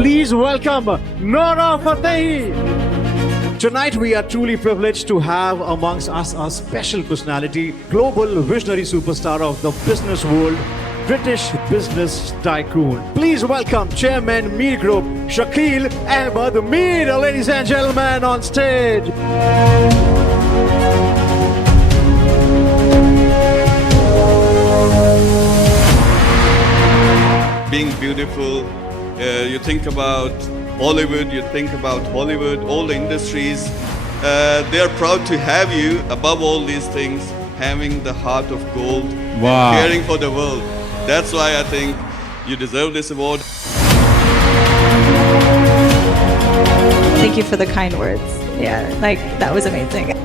Please welcome Nora Fatehi. Tonight we are truly privileged to have amongst us a special personality, global visionary superstar of the business world, British business tycoon. Please welcome Chairman Meer Group, Shakeel Ahmad Meer, ladies and gentlemen, on stage. Being beautiful, you think about Bollywood, you think about Hollywood, all the industries. They are proud to have you above all these things, having the heart of gold, Wow. caring for the world. That's why I think you deserve this award. Thank you for the kind words. Yeah, like that was amazing.